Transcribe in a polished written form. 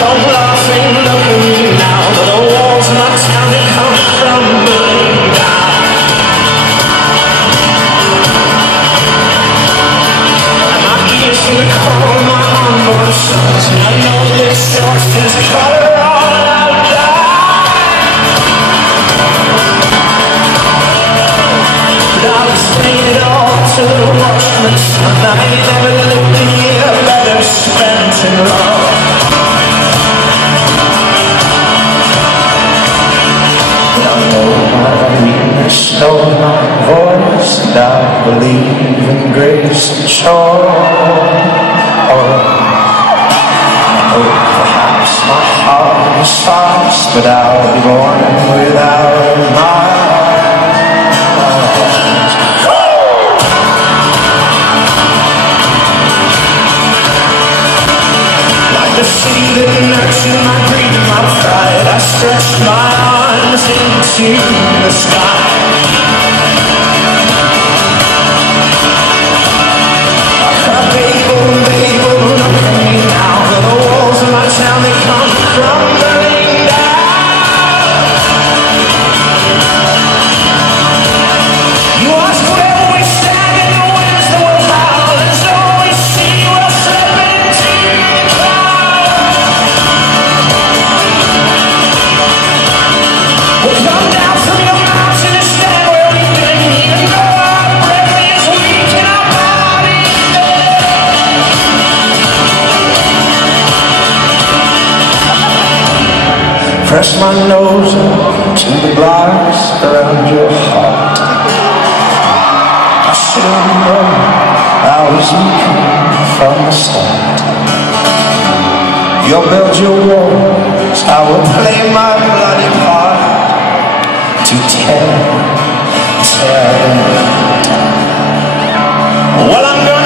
come laughing, look at me now. But the walls of my town have come crumbling down. My ears seem to call my unborn sons, and I know this short is color all I'll die. But I'll explain it all to the watchman's son. I ain't never lived a year better spent in love. Know my voice, and I believe in grace and joy. Perhaps my heart is fast, but I'll be born without my eyes. Like the city that nurtured my greed and my pride, I stretched my arms into the sky. Press my nose to the glass around your heart. I should have known I was weak from the start. You'll build your walls, I will play my bloody part to tear them down. Well, I'm going